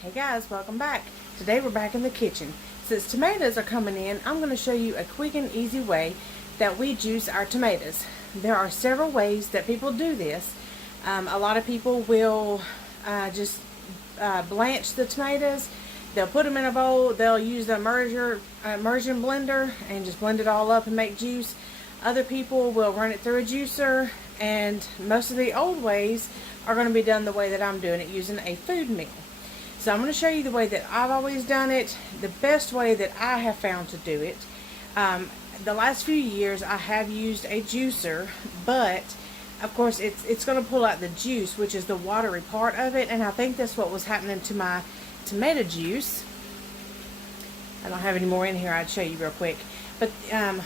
Hey guys, welcome back. Today we're back in the kitchen. Since tomatoes are coming in, I'm going to show you a quick and easy way that we juice our tomatoes. There are several ways that people do this. A lot of people will just blanch the tomatoes. They'll put them in a bowl. They'll use the immersion blender and just blend it all up and make juice. Other people will run it through a juicer, and most of the old ways are going to be done the way that I'm doing it, using a food mill. So I'm going to show you the way that I've always done it, the best way that I have found to do it. The last few years I have used a juicer, but of course it's going to pull out the juice, which is the watery part of it, and I think that's what was happening to my tomato juice. I don't have any more in here. I'd show you real quick. But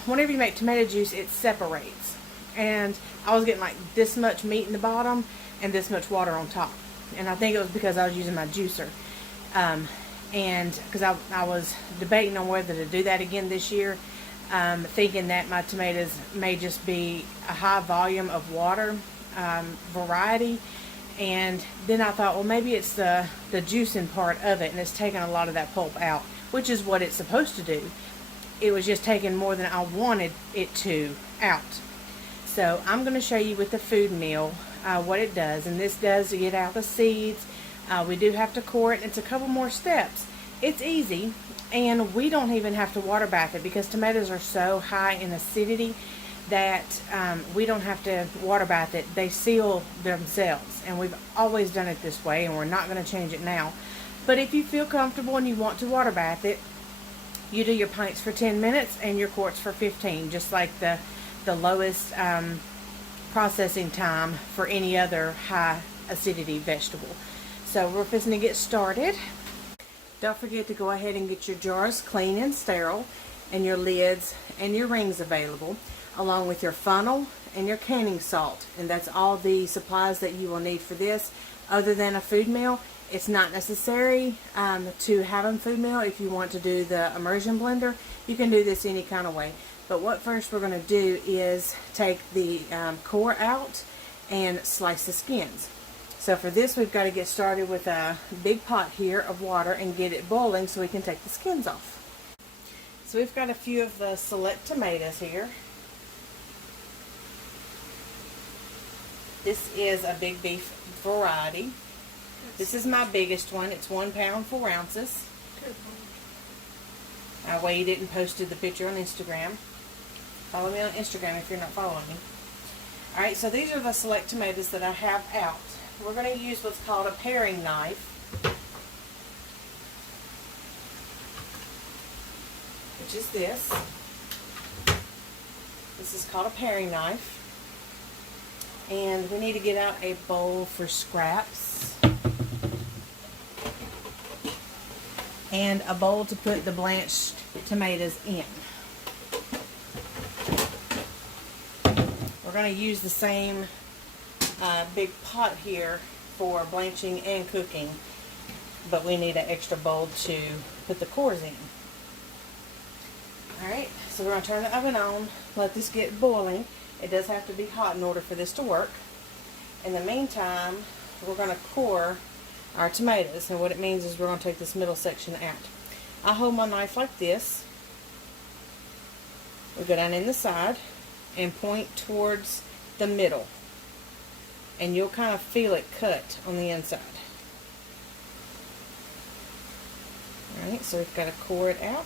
whenever you make tomato juice, it separates. And I was getting like this much meat in the bottom and this much water on top. And I think it was because I was using my juicer. And because I was debating on whether to do that again this year, thinking that my tomatoes may just be a high volume of water variety. And then I thought, well, maybe it's the juicing part of it, and it's taking a lot of that pulp out, which is what it's supposed to do. It was just taking more than I wanted it to out. So I'm going to show you with the food mill what it does, and this does get out the seeds. We do have to core it. It's a couple more steps. It's easy, and we don't even have to water bath it because tomatoes are so high in acidity that we don't have to water bath it. They seal themselves, and we've always done it this way, and we're not going to change it now. But if you feel comfortable and you want to water bath it, you do your pints for 10 minutes and your quarts for 15, just like the lowest processing time for any other high acidity vegetable. So we're fixing to get started. Don't forget to go ahead and get your jars clean and sterile, and your lids and your rings available, along with your funnel and your canning salt. And that's all the supplies that you will need for this. Other than a food mill, it's not necessary to have a food mill. If you want to do the immersion blender, you can do this any kind of way. But what first we're going to do is take the core out and slice the skins. So for this, we've got to get started with a big pot here of water and get it boiling so we can take the skins off. So we've got a few of the select tomatoes here. This is a big beef variety. This is my biggest one. It's 1 pound, 4 ounces. I weighed it and posted the picture on Instagram. Follow me on Instagram if you're not following me. Alright, so these are the select tomatoes that I have out. We're going to use what's called a paring knife. Which is this. This is called a paring knife. And we need to get out a bowl for scraps. And a bowl to put the blanched tomatoes in. We're going to use the same big pot here for blanching and cooking, but we need an extra bowl to put the cores in. Alright, so we're going to turn the oven on, let this get boiling. It does have to be hot in order for this to work. In the meantime, we're going to core our tomatoes, and what it means is we're going to take this middle section out. I hold my knife like this. We go down in the side and point towards the middle, and you'll kind of feel it cut on the inside. Alright, so we've got to core it out.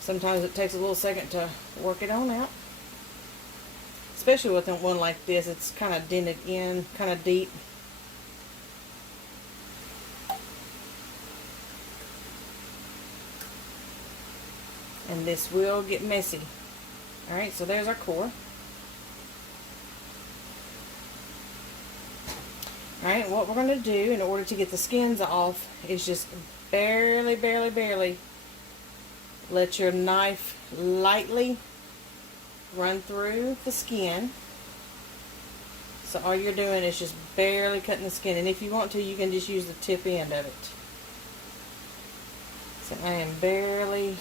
Sometimes it takes a little second to work it on out, especially with one like this. It's kind of dented in, kind of deep. And this will get messy. Alright, so there's our core. Alright, what we're going to do in order to get the skins off is just barely let your knife lightly run through the skin. So all you're doing is just barely cutting the skin. And if you want to, you can just use the tip end of it. So I am barely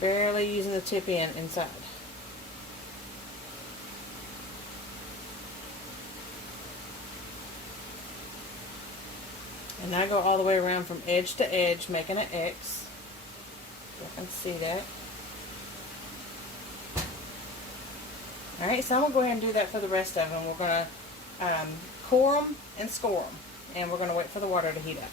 using the tip end inside. And I go all the way around from edge to edge, making an X. You can see that. Alright, so I'm going to go ahead and do that for the rest of them. We're going to core them and score them. And we're going to wait for the water to heat up.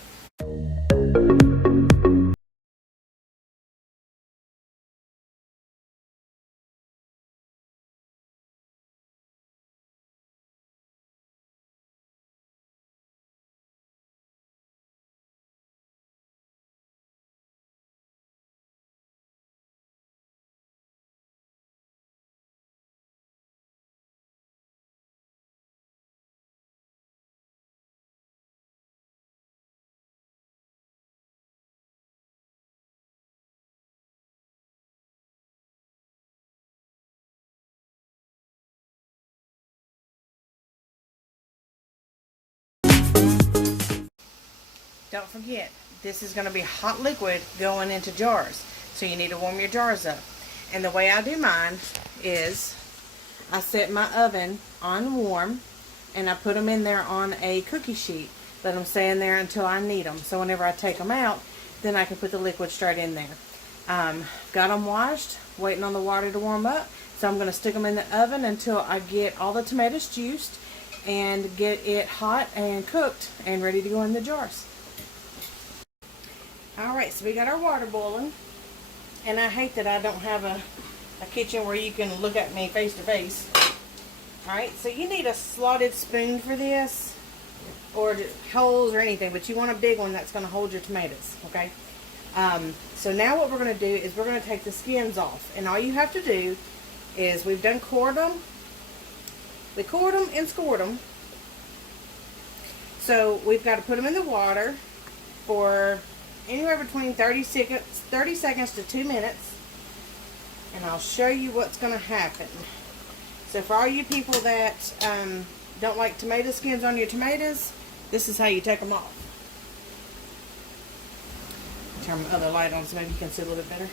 Don't forget, this is going to be hot liquid going into jars. So you need to warm your jars up. And the way I do mine is I set my oven on warm and I put them in there on a cookie sheet. Let them stay in there until I need them. So whenever I take them out, then I can put the liquid straight in there. Got them washed, waiting on the water to warm up. So I'm going to stick them in the oven until I get all the tomatoes juiced and get it hot and cooked and ready to go in the jars. Alright, so we got our water boiling, and I hate that I don't have a kitchen where you can look at me face to face. Alright, so you need a slotted spoon for this, or holes or anything, but you want a big one that's going to hold your tomatoes, okay? So now what we're going to do is we're going to take the skins off, and all you have to do is, we've done cored them, we cored them and scored them, so we've got to put them in the water for anywhere between 30 seconds to 2 minutes, and I'll show you what's going to happen. So for all you people that don't like tomato skins on your tomatoes, this is how you take them off. Turn my other light on so maybe you can see a little bit better.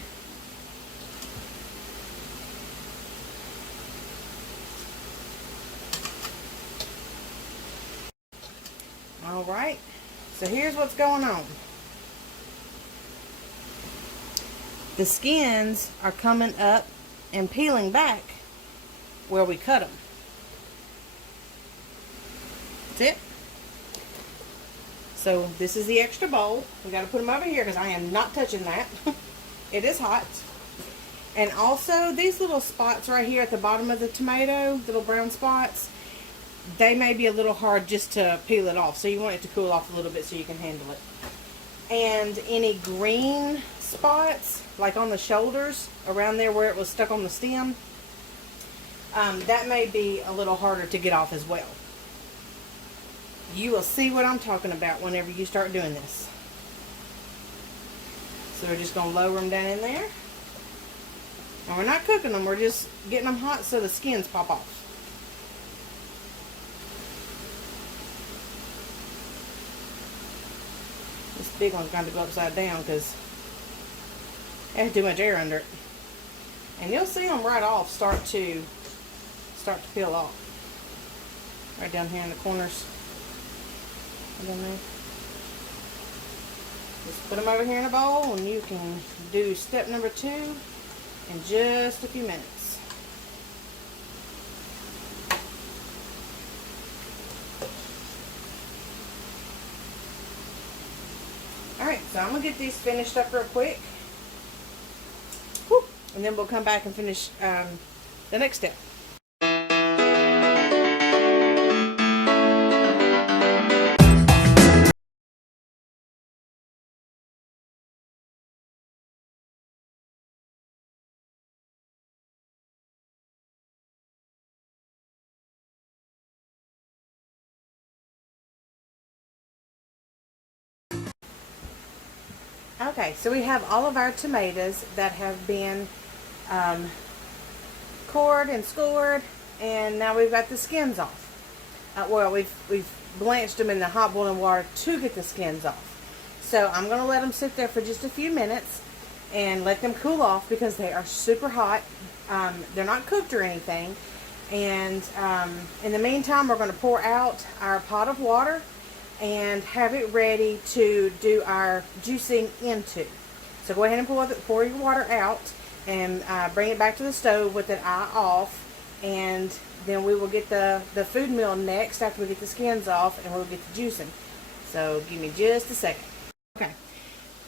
Alright, so here's what's going on. The skins are coming up and peeling back where we cut them. That's it. So this is the extra bowl. We got to put them over here because I am not touching that. It is hot. And also these little spots right here at the bottom of the tomato, little brown spots, they may be a little hard just to peel it off. So you want it to cool off a little bit so you can handle it. And any green spots, like on the shoulders, around there where it was stuck on the stem, that may be a little harder to get off as well. You will see what I'm talking about whenever you start doing this. So we're just going to lower them down in there. And we're not cooking them, we're just getting them hot so the skins pop off. This big one's going to go upside down because it has too much air under it. And you'll see them right off start to peel off. Right down here in the corners. Right down there. Just put them over here in a bowl and you can do step number 2 in just a few minutes. Alright, so I'm going to get these finished up real quick. Whew. And then we'll come back and finish the next step. Okay, so we have all of our tomatoes that have been cored and scored, and now we've got the skins off. Well, we've blanched them in the hot boiling water to get the skins off. So I'm going to let them sit there for just a few minutes and let them cool off because they are super hot. They're not cooked or anything. And in the meantime, we're going to pour out our pot of water and have it ready to do our juicing into. So go ahead and pour your water out and bring it back to the stove with an eye off, and then we will get the food mill next after we get the skins off, and we'll get the juicing. So give me just a second. Okay,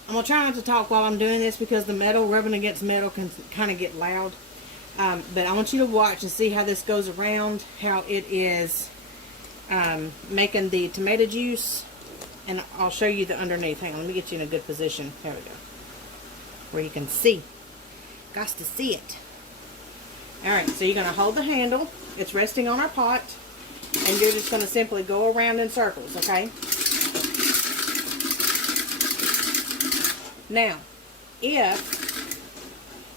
I'm going to try not to talk while I'm doing this because the metal, rubbing against metal, can kind of get loud. But I want you to watch and see how this goes around, how it is making the tomato juice, and I'll show you the underneath. Hang on, let me get you in a good position. There we go. Where you can see. Got to see it. Alright, so you're going to hold the handle. It's resting on our pot. And you're just going to simply go around in circles, okay? Now, if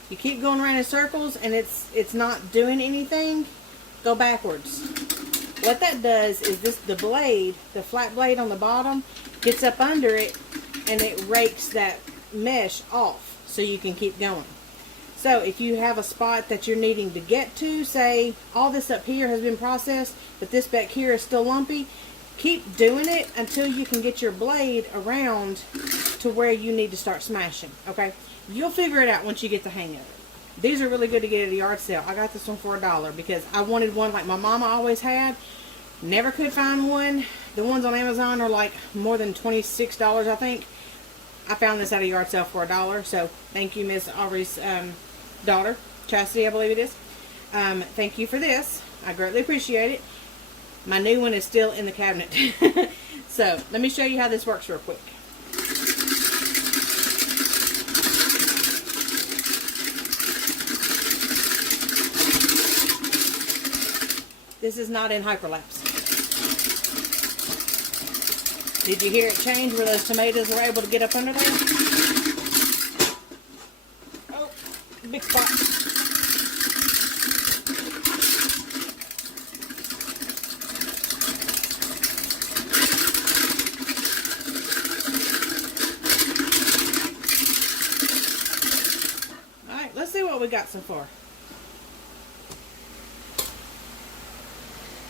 you keep going around in circles and it's not doing anything, go backwards. What that does is the blade, the flat blade on the bottom, gets up under it and it rakes that mesh off so you can keep going. So if you have a spot that you're needing to get to, say all this up here has been processed, but this back here is still lumpy, keep doing it until you can get your blade around to where you need to start smashing, okay? You'll figure it out once you get the hang of it. These are really good to get at a yard sale. I got this one for $1 because I wanted one like my mama always had. Never could find one. The ones on Amazon are like more than $26, I think. I found this at a yard sale for $1. So thank you, Miss Aubrey's daughter, Chastity, I believe it is. Thank you for this. I greatly appreciate it. My new one is still in the cabinet. So let me show you how this works real quick. This is not in hyperlapse. Did you hear it change where those tomatoes were able to get up under there? Oh, big spot. Alright, let's see what we got so far.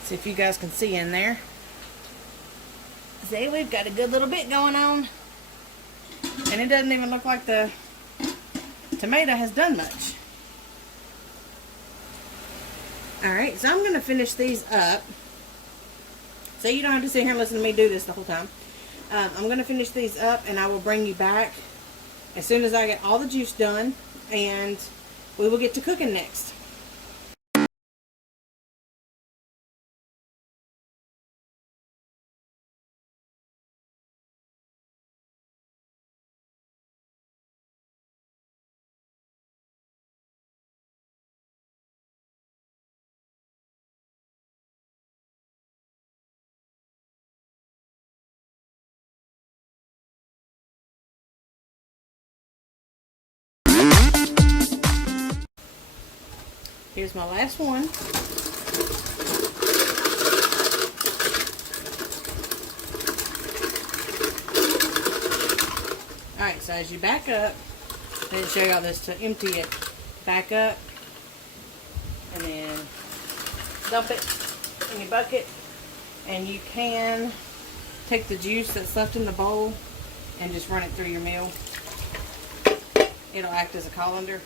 See if you guys can see in there. See, we've got a good little bit going on. And it doesn't even look like the tomato has done much. Alright, so I'm going to finish these up. So you don't have to sit here and listen to me do this the whole time. I'm going to finish these up and I will bring you back as soon as I get all the juice done. And we will get to cooking next. Here's my last one. Alright, so as you back up, I didn't show y'all this to empty it. Back up and then dump it in your bucket. And you can take the juice that's left in the bowl and just run it through your meal. It'll act as a colander.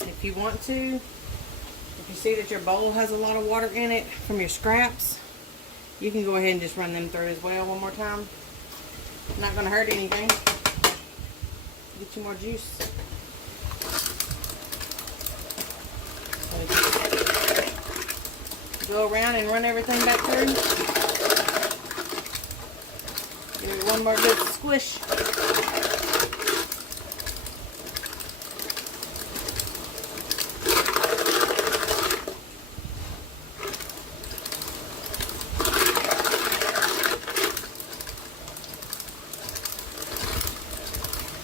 If you want to, if you see that your bowl has a lot of water in it from your scraps, you can go ahead and just run them through as well one more time. Not going to hurt anything. Get you more juice. So go around and run everything back through. Give it one more good squish.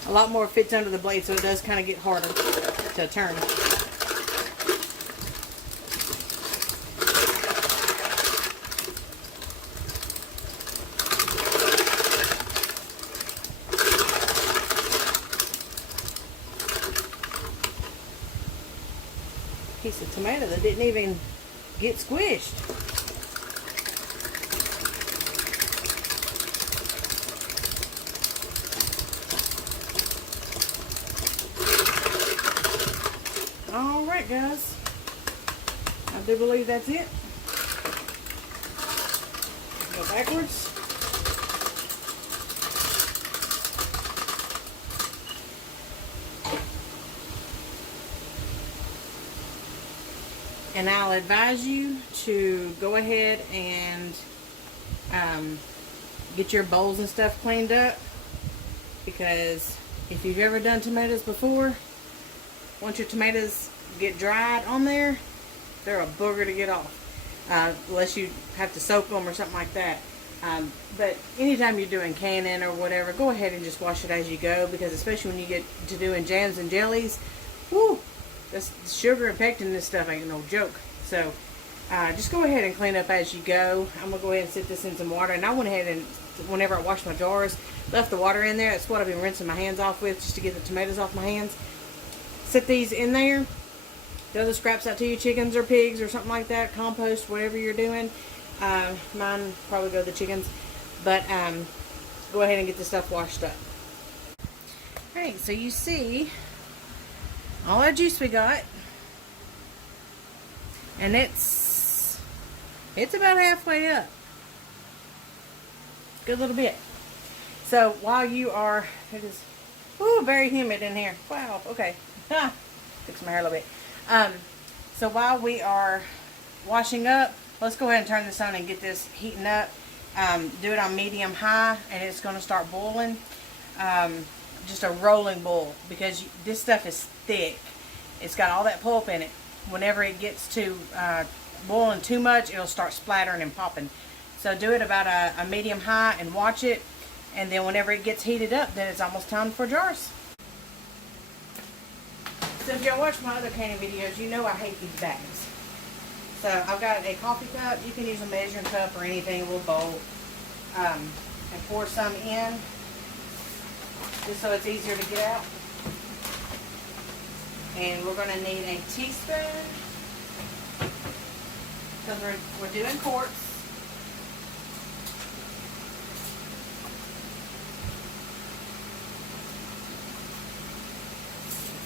A lot more fits under the blade, so it does kind of get harder to turn. piece of tomato that didn't even get squished. All right, guys. I do believe that's it. Go backwards. And I'll advise you to go ahead and get your bowls and stuff cleaned up, because if you've ever done tomatoes before, once your tomatoes get dried on there, they're a booger to get off, unless you have to soak them or something like that. But anytime you're doing canning or whatever, go ahead and just wash it as you go, because especially when you get to doing jams and jellies, whoo, this sugar and pectin, this stuff ain't no joke. So just go ahead and clean up as you go. I'm gonna go ahead and sit this in some water, and I went ahead and whenever I washed my jars, left the water in there. That's what I've been rinsing my hands off with, just to get the tomatoes off my hands. Set these in there. Throw the scraps out to your chickens or pigs or something like that. Compost, whatever you're doing. Mine probably go to the chickens, but go ahead and get this stuff washed up. Alright, so you see all that juice we got, and it's about halfway up. Good little bit. So while you are, it is very humid in here. Wow, okay. Fix my hair a little bit. So while we are washing up, let's go ahead and turn this on and get this heating up. Do it on medium high, and it's going to start boiling. Just a rolling boil, because this stuff is thick. It's got all that pulp in it. Whenever it gets to boiling too much, it'll start splattering and popping. So do it about a medium high and watch it, and then whenever it gets heated up, then it's almost time for jars. So if y'all watch my other canning videos, you know I hate these bags. So I've got a coffee cup. You can use a measuring cup or anything, a little bowl, and pour some in, just so it's easier to get out. And we're going to need a teaspoon, because we're doing quarts.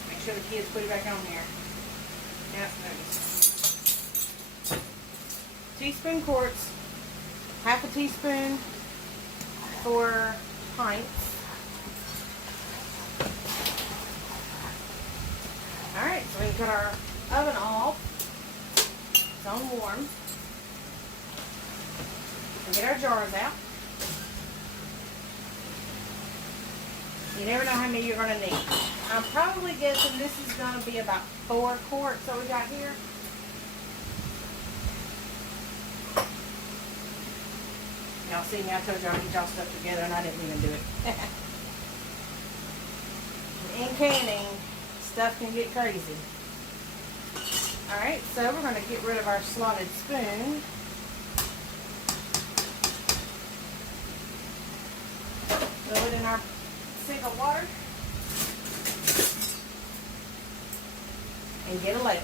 Make sure the kids put it back on here. Yep, there it is. Teaspoon quarts, half a teaspoon for pints. Alright, so we can cut our oven off. It's on warm. And get our jars out. You never know how many you're going to need. I'm probably guessing this is going to be about 4 quarts that we got here. Y'all see me, I told y'all to get y'all stuff together, and I didn't even do it. In canning, stuff can get crazy. Alright, so we're going to get rid of our slotted spoon. Throw it in our sink of water. And get a ladle.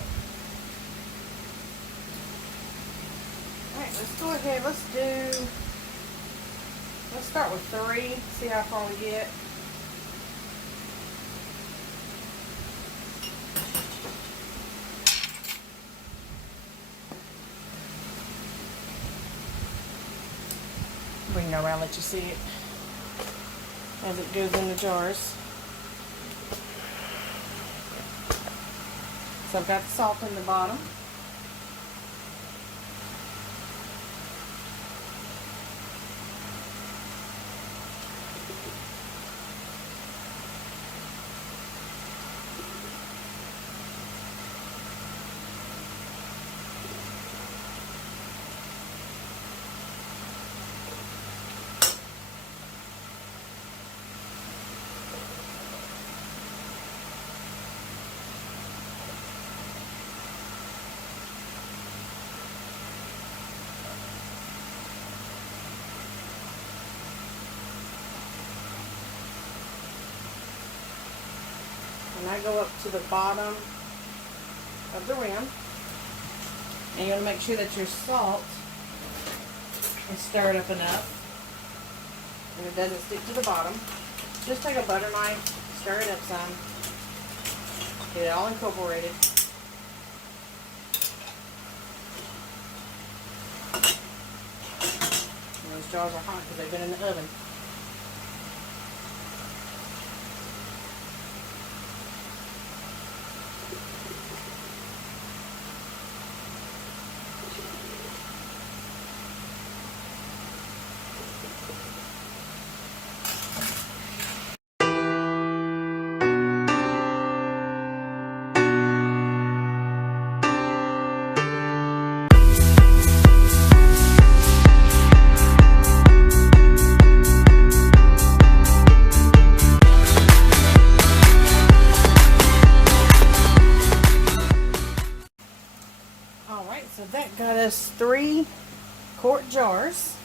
Alright, let's go ahead. Let's start with 3. See how far we get. Bring it around, let you see it as it goes in the jars. So I've got the salt in the bottom. And I go up to the bottom of the rim. And you want to make sure that your salt is stirred up enough and it doesn't stick to the bottom. Just take a butter knife, stir it up some, get it all incorporated. And those jars are hot because they've been in the oven. So that got us 3 quart jars,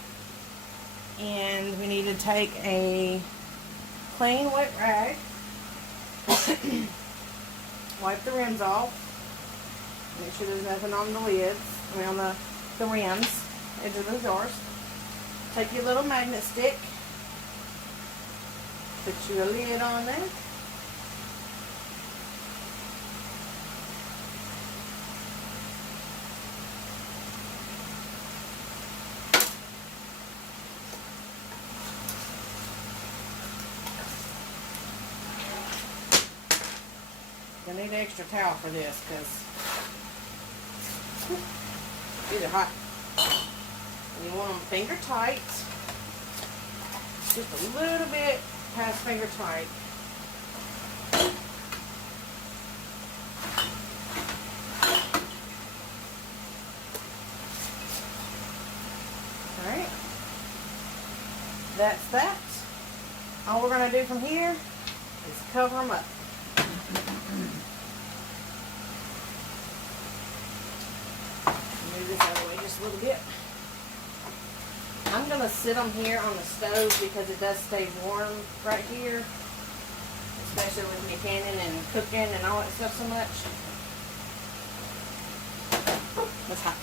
and we need to take a clean wet rag, wipe the rims off, make sure there's nothing on the lids, on the rims, edge of the jars. Take your little magnet stick, put you a lid on there. I need an extra towel for this because these are hot. And you want them finger tight, just a little bit past finger tight. All right, that's that. All we're going to do from here is cover them up. Move this out of the way just a little bit. I'm going to sit them here on the stove because it does stay warm right here, especially with me canning and cooking and all that stuff so much. That's hot.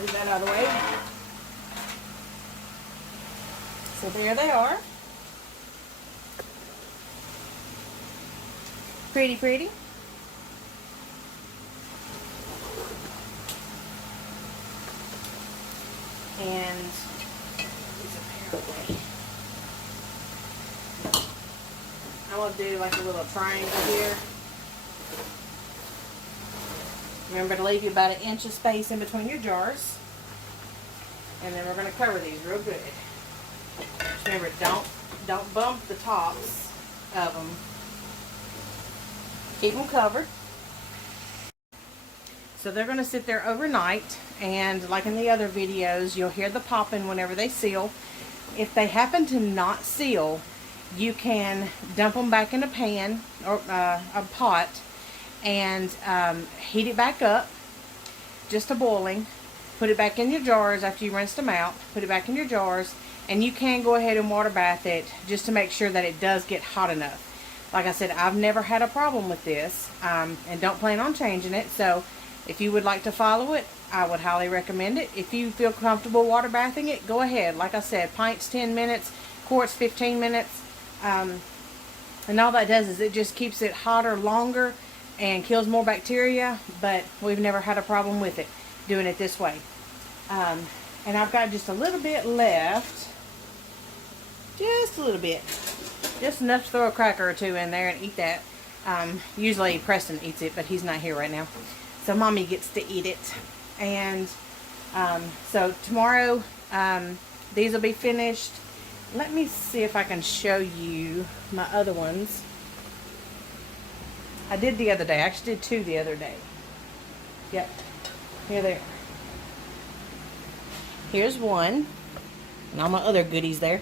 Move that out of the way. So there they are. Pretty, pretty. And I'm going to do like a little triangle here. Remember to leave you about 1 inch of space in between your jars. And then we're going to cover these real good. Just remember, don't bump the tops of them. Keep them covered. So they're going to sit there overnight, and like in the other videos, you'll hear the popping whenever they seal. If they happen to not seal, you can dump them back in a pan or a pot and heat it back up just to boiling. Put it back in your jars after you rinsed them out. Put it back in your jars, and you can go ahead and water bath it just to make sure that it does get hot enough. Like I said, I've never had a problem with this, and don't plan on changing it. So if you would like to follow it, I would highly recommend it. If you feel comfortable water bathing it, go ahead. Like I said, pints 10 minutes, quarts 15 minutes. And all that does is it just keeps it hotter longer and kills more bacteria. But we've never had a problem with it doing it this way. And I've got just a little bit left. Just a little bit. Just enough to throw a cracker or two in there and eat that. Usually Preston eats it, but he's not here right now. So Mommy gets to eat it. And so tomorrow, these will be finished. Let me see if I can show you my other ones. I did the other day. I actually did 2 the other day. Yep. Here they are. Here's one. And all my other goodies there.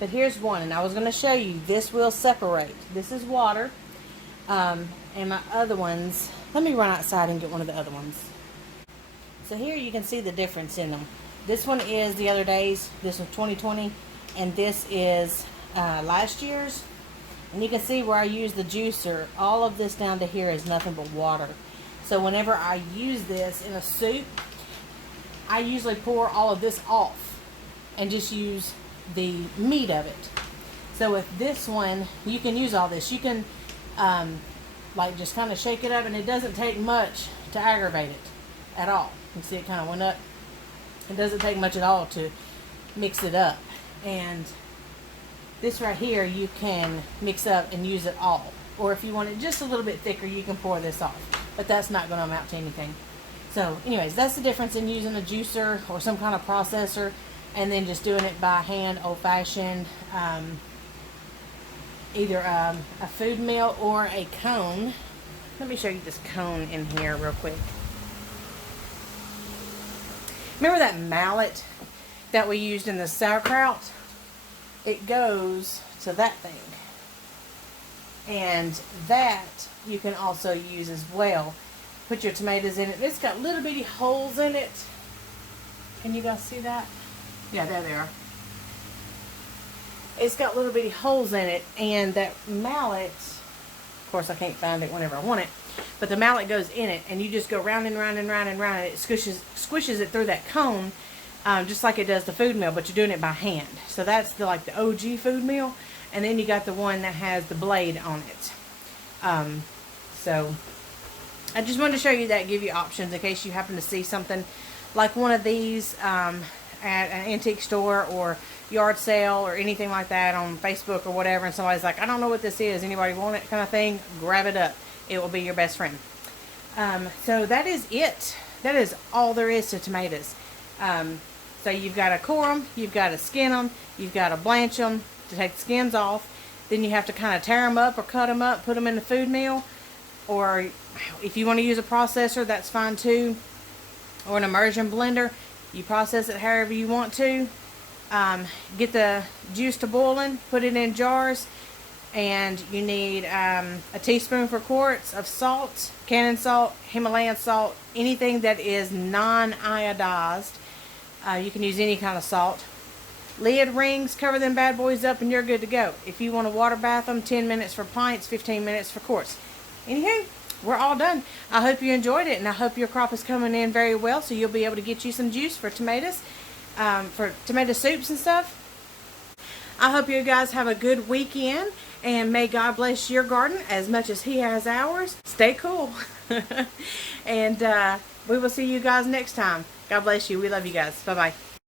But here's one. And I was going to show you. This will separate. This is water. And my other ones... Let me run outside and get one of the other ones. So here you can see the difference in them. This one is the other day's. This was 2020. And this is last year's. And you can see where I use the juicer. All of this down to here is nothing but water. So whenever I use this in a soup, I usually pour all of this off and just use the meat of it. So with this one, you can use all this. You can like just kind of shake it up, and it doesn't take much to aggravate it at all. You can see it kind of went up. It doesn't take much at all to mix it up. And this right here, you can mix up and use it all. Or if you want it just a little bit thicker, you can pour this off. But that's not going to amount to anything. So anyways, that's the difference in using a juicer or some kind of processor and then just doing it by hand, old-fashioned, either a food mill or a cone. Let me show you this cone in here real quick. Remember that mallet that we used in the sauerkraut? It goes to that thing. And that you can also use as well. Put your tomatoes in it. It's got little bitty holes in it. Can you guys see that? Yeah, there they are. It's got little bitty holes in it, and that mallet, of course I can't find it whenever I want it, but the mallet goes in it, and you just go round and round and round and round, and it squishes it through that cone, just like it does the food mill, but you're doing it by hand. So that's like the OG food mill, and then you got the one that has the blade on it. So I just wanted to show you that, give you options in case you happen to see something like one of these at an antique store or yard sale or anything like that on Facebook or whatever, and somebody's like, I don't know what this is, anybody want it, kind of thing. Grab it up. It will be your best friend. So that is it. That is all there is to tomatoes. So you've got to core them, you've got to skin them, you've got to blanch them to take the skins off. Then you have to kind of tear them up or cut them up, put them in the food mill, or if you want to use a processor, that's fine too, or an immersion blender. You process it however you want to. Get the juice to boiling, put it in jars, and you need a teaspoon for quarts of salt, Canon salt, Himalayan salt, anything that is non-iodized. You can use any kind of salt. Lid rings, cover them bad boys up, and you're good to go. If you want to water bath them, 10 minutes for pints, 15 minutes for quarts. Anywho, we're all done. I hope you enjoyed it, and I hope your crop is coming in very well, so you'll be able to get you some juice for tomatoes, for tomato soups and stuff. I hope you guys have a good weekend, and may God bless your garden as much as He has ours. Stay cool. And we will see you guys next time. God bless you. We love you guys. Bye-bye.